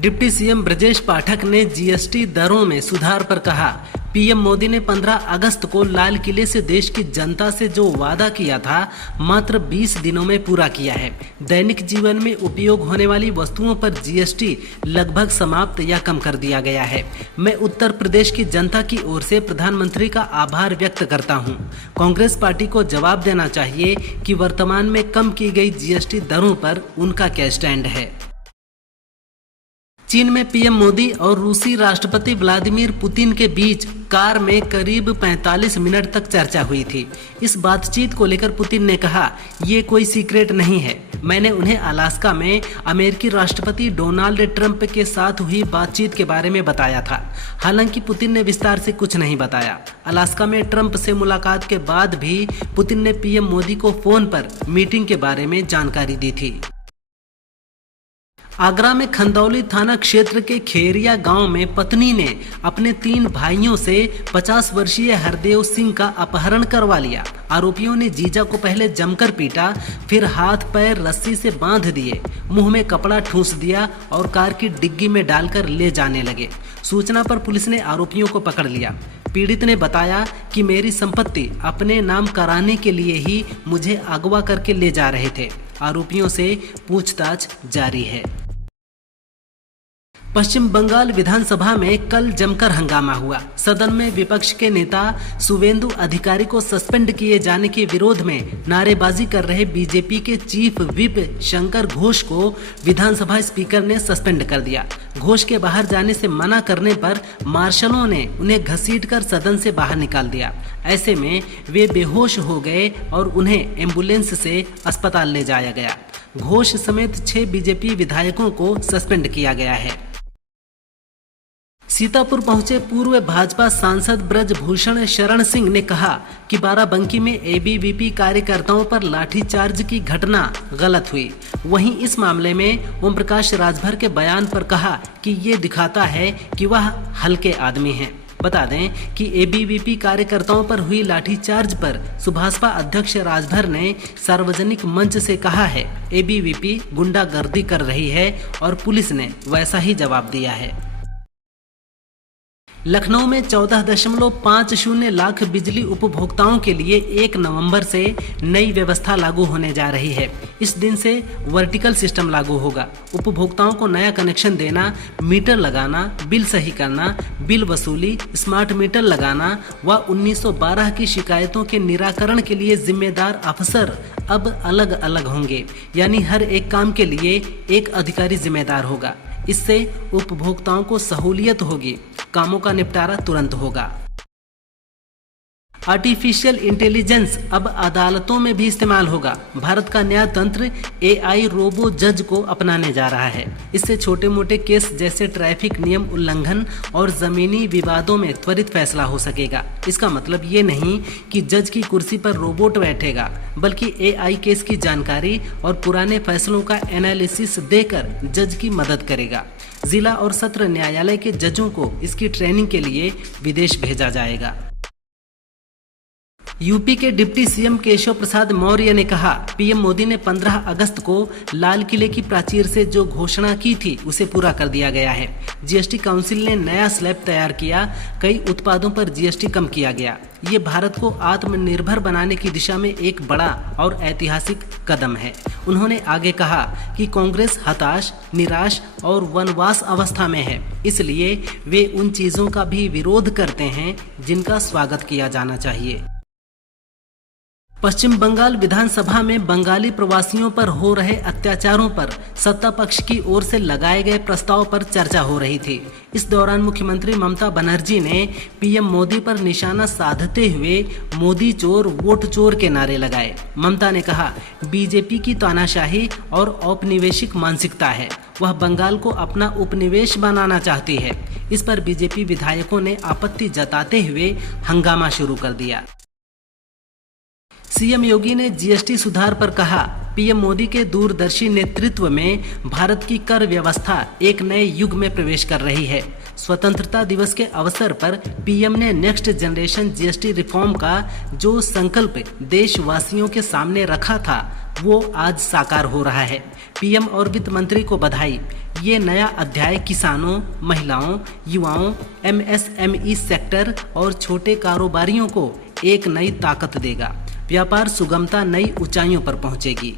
Deputy CM Brajesh Pathak ने GST दरों में सुधार पर कहा। पीएम मोदी ने 15 अगस्त को लाल किले से देश की जनता से जो वादा किया था मात्र 20 दिनों में पूरा किया है। दैनिक जीवन में उपयोग होने वाली वस्तुओं पर जीएसटी लगभग समाप्त या कम कर दिया गया है। मैं उत्तर प्रदेश की जनता की ओर से प्रधानमंत्री का आभार व्यक्त करता हूं। कांग्रेस पार्टी को जवाब देना चाहिए कि वर्तमान में कम की गई जीएसटी दरों पर उनका क्या स्टैंड है। चीन में पीएम मोदी और रूसी राष्ट्रपति व्लादिमीर पुतिन के बीच कार में करीब 45 मिनट तक चर्चा हुई थी। इस बातचीत को लेकर पुतिन ने कहा, ये कोई सीक्रेट नहीं है। मैंने उन्हें अलास्का में अमेरिकी राष्ट्रपति डोनाल्ड ट्रंप के साथ हुई बातचीत के बारे में बताया था। हालांकि पुतिन ने विस्तार से कुछ नहीं बताया। अलास्का में ट्रंप से मुलाकात के बाद भी पुतिन ने पीएम मोदी को फोन पर मीटिंग के बारे में जानकारी दी थी। आगरा में खंदौली थाना क्षेत्र के खेरिया गांव में पत्नी ने अपने 3 भाइयों से 50 वर्षीय हरदेव सिंह का अपहरण करवा लिया। आरोपियों ने जीजा को पहले जमकर पीटा, फिर हाथ पैर रस्सी से बांध दिए, मुंह में कपड़ा ठूंस दिया और कार की डिग्गी में डालकर ले जाने लगे। सूचना पर पुलिस ने आरोपियों को पकड़ लिया। पीड़ित ने बताया कि मेरी संपत्ति अपने नाम कराने के लिए ही मुझे अगवा करके ले जा रहे थे। आरोपियों से पूछताछ जारी है। पश्चिम बंगाल विधानसभा में कल जमकर हंगामा हुआ। सदन में विपक्ष के नेता शुवेंदु अधिकारी को सस्पेंड किए जाने के विरोध में नारेबाजी कर रहे बीजेपी के चीफ व्हिप शंकर घोष को विधानसभा स्पीकर ने सस्पेंड कर दिया। घोष के बाहर जाने से मना करने पर मार्शलों ने उन्हें घसीटकर सदन से बाहर निकाल दिया। ऐसे में वे बेहोश हो गए और उन्हें एम्बुलेंस से अस्पताल ले जाया गया। घोष समेत 6 बीजेपी विधायकों को सस्पेंड किया गया है। सीतापुर पहुंचे पूर्व भाजपा सांसद ब्रजभूषण शरण सिंह ने कहा कि बाराबंकी में एबीवीपी कार्यकर्ताओं पर लाठीचार्ज की घटना गलत हुई। वहीं इस मामले में ओम प्रकाश राजभर के बयान पर कहा कि ये दिखाता है कि वह हल्के आदमी हैं। बता दें कि एबीवीपी कार्यकर्ताओं पर हुई लाठीचार्ज पर सुभाषपा अध्यक्ष राजभर ने सार्वजनिक मंच से कहा है, एबीवीपी गुंडागर्दी कर रही है और पुलिस ने वैसा ही जवाब दिया है। लखनऊ में 14.50 लाख बिजली उपभोक्ताओं के लिए 1 नवंबर से नई व्यवस्था लागू होने जा रही है। इस दिन से वर्टिकल सिस्टम लागू होगा। उपभोक्ताओं को नया कनेक्शन देना, मीटर लगाना, बिल सही करना, बिल वसूली, स्मार्ट मीटर लगाना व 1912 की शिकायतों के निराकरण के लिए जिम्मेदार अफसर अब अलग अलग होंगे। यानी हर एक काम के लिए एक अधिकारी जिम्मेदार होगा। इससे उपभोक्ताओं को सहूलियत होगी, कामों का निपटारा तुरंत होगा। आर्टिफिशियल इंटेलिजेंस अब अदालतों में भी इस्तेमाल होगा। भारत का न्याय तंत्र एआई रोबो जज को अपनाने जा रहा है। इससे छोटे मोटे केस जैसे ट्रैफिक नियम उल्लंघन और जमीनी विवादों में त्वरित फैसला हो सकेगा। इसका मतलब ये नहीं कि जज की कुर्सी पर रोबोट बैठेगा, बल्कि एआई केस की जानकारी और पुराने फैसलों का एनालिसिस देकर जज की मदद करेगा। जिला और सत्र न्यायालय के जजों को इसकी ट्रेनिंग के लिए विदेश भेजा जाएगा। यूपी के डिप्टी सीएम केशव प्रसाद मौर्य ने कहा, पीएम मोदी ने 15 अगस्त को लाल किले की प्राचीर से जो घोषणा की थी उसे पूरा कर दिया गया है। जीएसटी काउंसिल ने नया स्लैब तैयार किया, कई उत्पादों पर जीएसटी कम किया गया। ये भारत को आत्मनिर्भर बनाने की दिशा में एक बड़ा और ऐतिहासिक कदम है। उन्होंने आगे कहा कि कांग्रेस हताश, निराश और वनवास अवस्था में है, इसलिए वे उन चीजों का भी विरोध करते हैं जिनका स्वागत किया जाना चाहिए। पश्चिम बंगाल विधानसभा में बंगाली प्रवासियों पर हो रहे अत्याचारों पर सत्ता पक्ष की ओर से लगाए गए प्रस्ताव पर चर्चा हो रही थी। इस दौरान मुख्यमंत्री ममता बनर्जी ने पीएम मोदी पर निशाना साधते हुए मोदी चोर वोट चोर के नारे लगाए। ममता ने कहा, बीजेपी की तानाशाही और औपनिवेशिक मानसिकता है, वह बंगाल को अपना उपनिवेश बनाना चाहती है। इस पर बीजेपी विधायकों ने आपत्ति जताते हुए हंगामा शुरू कर दिया। सीएम योगी ने जीएसटी सुधार पर कहा, पीएम मोदी के दूरदर्शी नेतृत्व में भारत की कर व्यवस्था एक नए युग में प्रवेश कर रही है। स्वतंत्रता दिवस के अवसर पर पीएम ने नेक्स्ट जनरेशन जीएसटी रिफॉर्म का जो संकल्प देशवासियों के सामने रखा था वो आज साकार हो रहा है। पीएम और वित्त मंत्री को बधाई। ये नया अध्याय किसानों, महिलाओं, युवाओं, एमएसएमई सेक्टर और छोटे कारोबारियों को एक नई ताकत देगा। व्यापार सुगमता नई ऊंचाइयों पर पहुंचेगी।